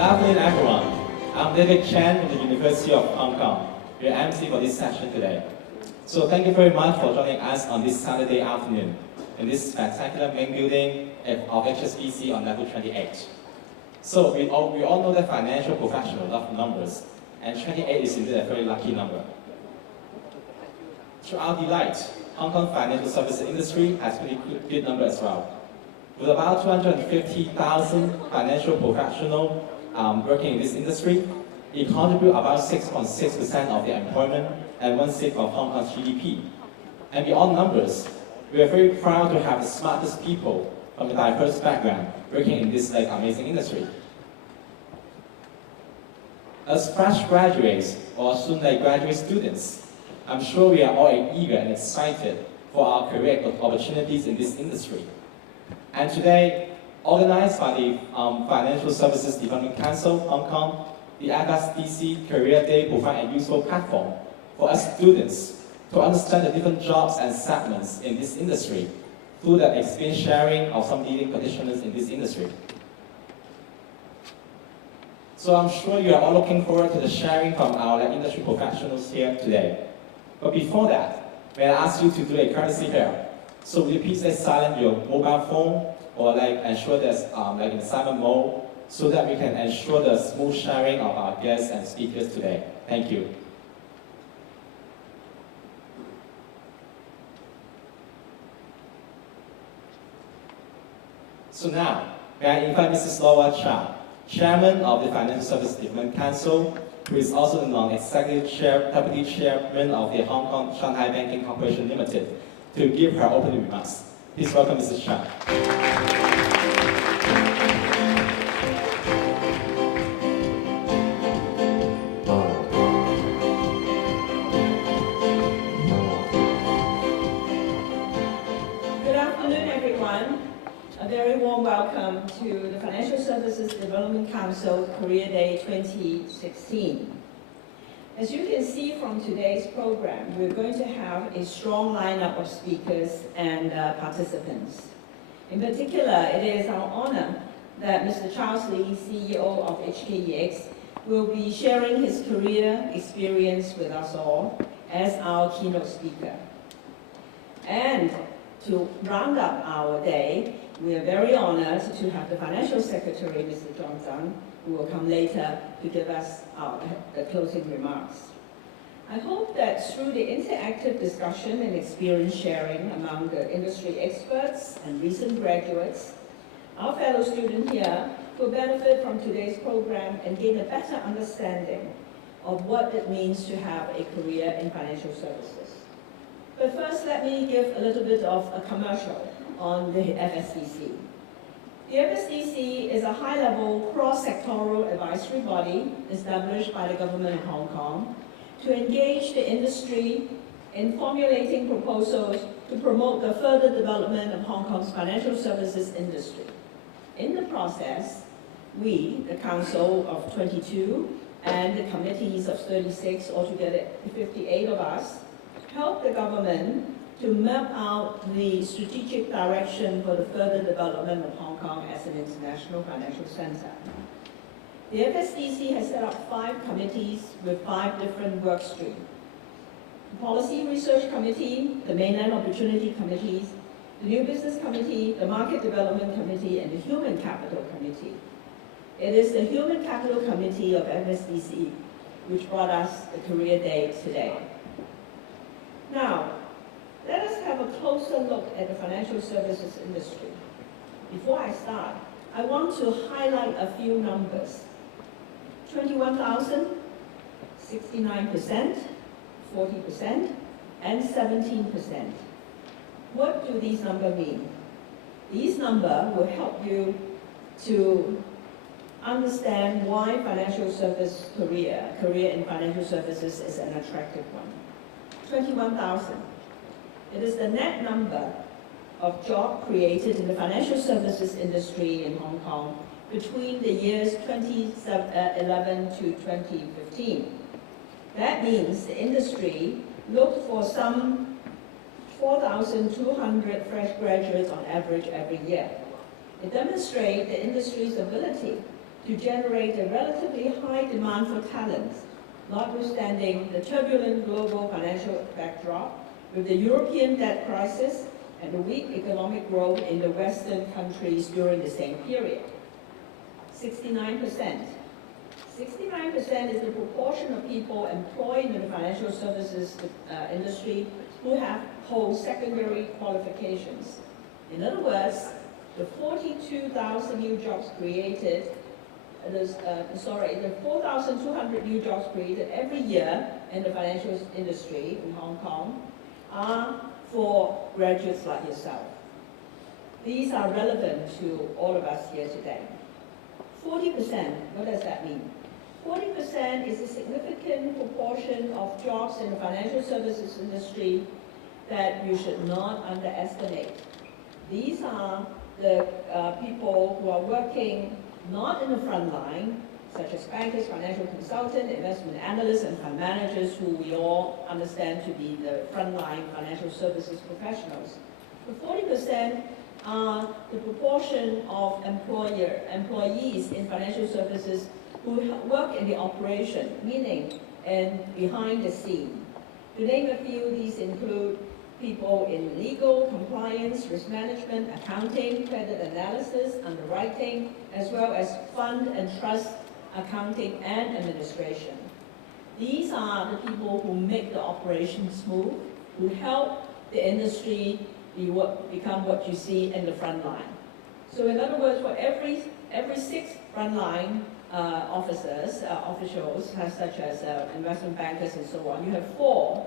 afternoon, everyone. I'm David Chen from the University of Hong Kong, your MC for this session today. So thank you very much for joining us on this Saturday afternoon in this spectacular main building of FSDC on level 28. So we all know that financial professionals love numbers, and 28 is indeed a very lucky number. To our delight, Hong Kong financial services industry has a pretty good number as well. With about 250,000 financial professionals working in this industry, it contributes about 6.6% of the employment and 1/6 of Hong Kong's GDP. And beyond numbers, we are very proud to have the smartest people from a diverse background working in this amazing industry. As fresh graduates or soon graduate students, I'm sure we are all eager and excited for our career opportunities in this industry. And today, organized by the Financial Services Development Council, Hong Kong, the FSDC Career Day provides a useful platform for us students to understand the different jobs and segments in this industry through the experience sharing of some leading practitioners in this industry. So I'm sure you are all looking forward to the sharing from our industry professionals here today. But before that, may I ask you to do a courtesy here. So will you please silent your mobile phone or ensure there's in silent mode so that we can ensure the smooth sharing of our guests and speakers today. Thank you. So now, may I invite Mrs. Laura Cha, Chairman of the Financial Services Development Council, who is also the non-executive deputy chairman of the Hong Kong Shanghai Banking Corporation Limited, to give her opening remarks. Please welcome Mrs. Cha. Good afternoon, everyone. A very warm welcome to the Financial Services Development Council Career Day 2016. As you can see from today's program, we're going to have a strong lineup of speakers and participants. In particular, it is our honor that Mr. Charles Lee, CEO of HKEX, will be sharing his career experience with us all as our keynote speaker. And to round up our day, we are very honored to have the Financial Secretary, Mr. John Zhang, who will come later to give us the closing remarks. I hope that through the interactive discussion and experience sharing among the industry experts and recent graduates, our fellow students here will benefit from today's program and gain a better understanding of what it means to have a career in financial services. But first, let me give a little bit of a commercial on the FSDC. The FSDC is a high-level cross-sectoral advisory body established by the government of Hong Kong to engage the industry in formulating proposals to promote the further development of Hong Kong's financial services industry. In the process, we, the Council of 22 and the committees of 36, altogether 58 of us, help the government to map out the strategic direction for the further development of Hong Kong as an international financial center. The FSDC has set up 5 committees with 5 different work streams. The Policy Research Committee, the Mainland Opportunity Committees, the New Business Committee, the Market Development Committee, and the Human Capital Committee. It is the Human Capital Committee of FSDC which brought us the Career Day today. Now, let us have a closer look at the financial services industry. Before I start, I want to highlight a few numbers. 21,000, 69%, 40%, and 17%. What do these numbers mean? These numbers will help you to understand why financial service career in financial services is an attractive one. 21,000. It is the net number of jobs created in the financial services industry in Hong Kong between the years 2011 to 2015. That means the industry looked for some 4,200 fresh graduates on average every year. It demonstrates the industry's ability to generate a relatively high demand for talent, notwithstanding the turbulent global financial backdrop with the European debt crisis and the weak economic growth in the Western countries during the same period. 69%. 69% is the proportion of people employed in the financial services industry who have post-secondary qualifications. In other words, the 42,000 new jobs created, the 4,200 new jobs created every year in the financial industry in Hong Kong are for graduates like yourself. These are relevant to all of us here today. 40%, what does that mean? 40% is a significant proportion of jobs in the financial services industry that you should not underestimate. These are the people who are working not in the front line, such as bankers, financial consultants, investment analysts, and fund managers, who we all understand to be the frontline financial services professionals. The 40% are the proportion of employees in financial services who work in the operation, meaning behind the scene. To name a few, these include people in legal, compliance, risk management, accounting, credit analysis, underwriting, as well as fund and trust accounting and administration. These are the people who make the operation smooth, who help the industry become what you see in the front line. So in other words, for every 6 frontline officials, such as investment bankers and so on, you have 4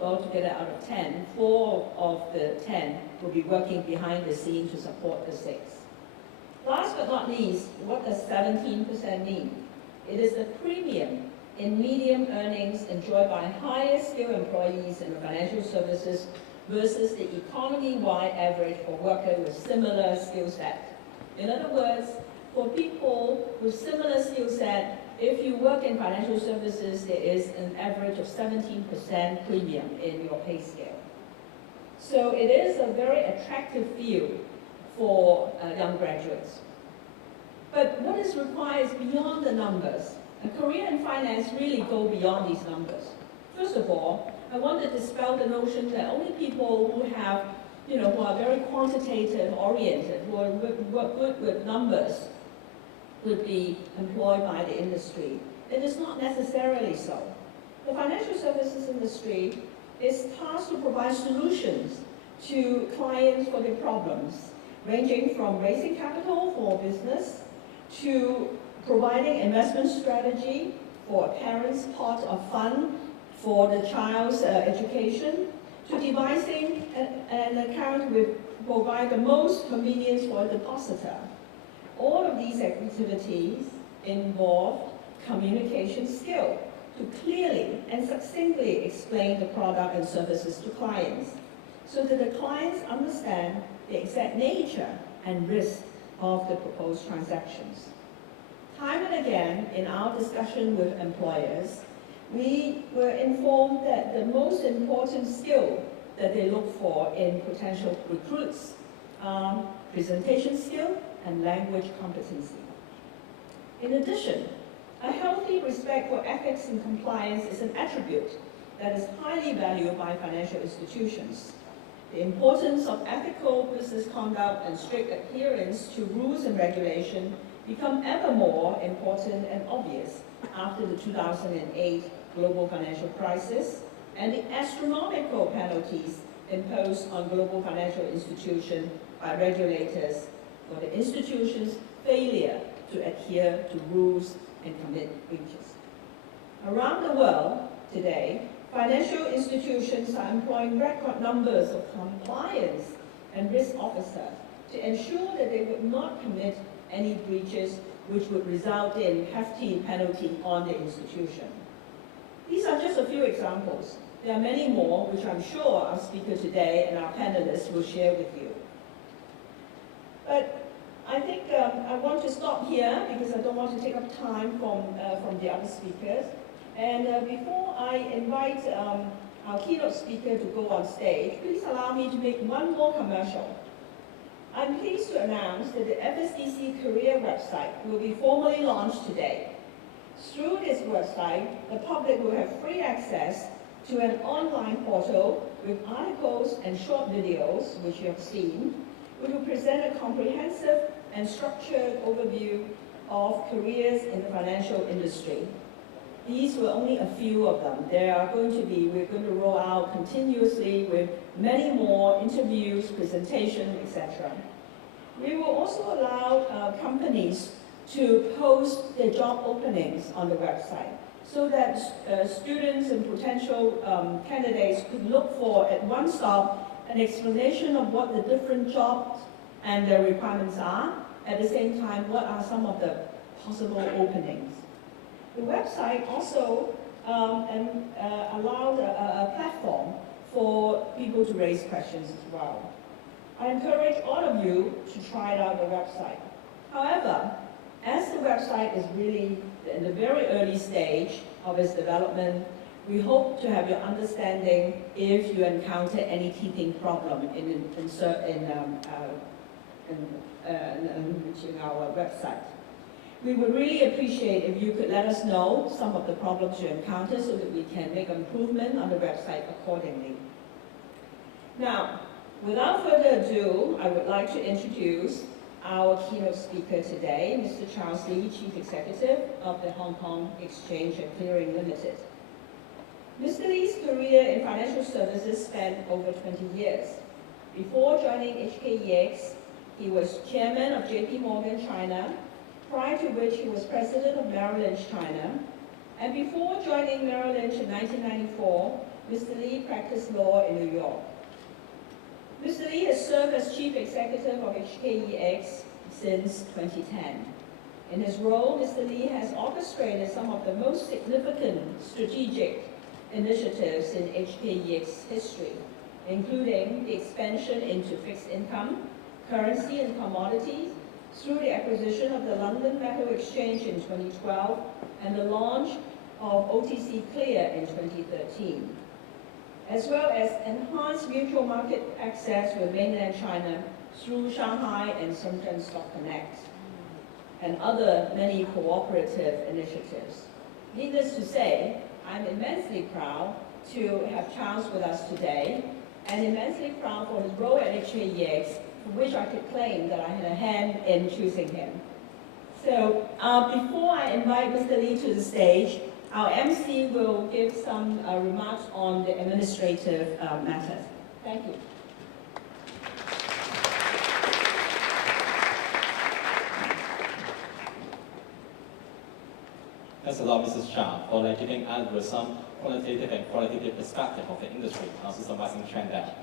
altogether out of 10. 4 of the 10 will be working behind the scene to support the 6. Last but not least, what does 17% mean? It is the premium in median earnings enjoyed by higher skilled employees in the financial services versus the economy-wide average for workers with similar skill set. In other words, for people with similar skill set, if you work in financial services, there is an average of 17% premium in your pay scale. So it is a very attractive field for young graduates. But what is required is beyond the numbers. A career in finance really go beyond these numbers. First of all, I want to dispel the notion that only people who have, who are very quantitative oriented, who are good with numbers, would be employed by the industry. It is not necessarily so. The financial services industry is tasked to provide solutions to clients for their problems, ranging from raising capital for business to providing investment strategy for a parent's pot of fund for the child's education, to devising an account which provide the most convenience for a depositor. All of these activities involve communication skill to clearly and succinctly explain the product and services to clients, so that the clients understand the exact nature and risk of the proposed transactions. Time and again, in our discussion with employers, we were informed that the most important skill that they look for in potential recruits are presentation skill and language competency. In addition, a healthy respect for ethics and compliance is an attribute that is highly valued by financial institutions. The importance of ethical business conduct and strict adherence to rules and regulation become ever more important and obvious after the 2008 global financial crisis and the astronomical penalties imposed on global financial institutions by regulators for the institution's failure to adhere to rules and commit breaches. Around the world today, financial institutions are employing record numbers of compliance and risk officers to ensure that they would not commit any breaches which would result in hefty penalty on the institution. These are just a few examples. There are many more, which I'm sure our speaker today and our panelists will share with you. But I think I want to stop here because I don't want to take up time from the other speakers. And before I invite our keynote speaker to go on stage, please allow me to make one more commercial. I'm pleased to announce that the FSDC career website will be formally launched today. Through this website, the public will have free access to an online portal with articles and short videos, which you have seen, which will present a comprehensive and structured overview of careers in the financial industry. These were only a few of them. We're going to roll out continuously with many more interviews, presentations, etc. We will also allow companies to post their job openings on the website so that students and potential candidates could look for, at one stop, an explanation of what the different jobs and their requirements are. At the same time, what are some of the possible openings? The website also allowed a platform for people to raise questions as well. I encourage all of you to try out the website. However, as the website is really in the very early stage of its development, we hope to have your understanding if you encounter any teething problem in our website. We would really appreciate if you could let us know some of the problems you encounter so that we can make improvement on the website accordingly. Now, without further ado, I would like to introduce our keynote speaker today, Mr. Charles Lee, Chief Executive of the Hong Kong Exchange and Clearing Limited. Mr. Lee's career in financial services spanned over 20 years. Before joining HKEX, he was chairman of JP Morgan China, prior to which he was president of Merrill Lynch China. And before joining Merrill Lynch in 1994, Mr. Lee practiced law in New York. Mr. Lee has served as chief executive of HKEX since 2010. In his role, Mr. Lee has orchestrated some of the most significant strategic initiatives in HKEX history, including the expansion into fixed income, currency and commodities, through the acquisition of the London Metal Exchange in 2012 and the launch of OTC Clear in 2013, as well as enhanced mutual market access with mainland China through Shanghai and Shenzhen Stock Connect, and other many cooperative initiatives. Needless to say, I'm immensely proud to have Charles with us today, and immensely proud for his role at HKEX, for which I could claim that I had a hand in choosing him. So before I invite Mr. Lee to the stage, our MC will give some remarks on the administrative matters. Thank you. Thanks a lot, Mrs. Chan, for giving us with some quantitative and qualitative perspective of the industry and also summarizing trend there.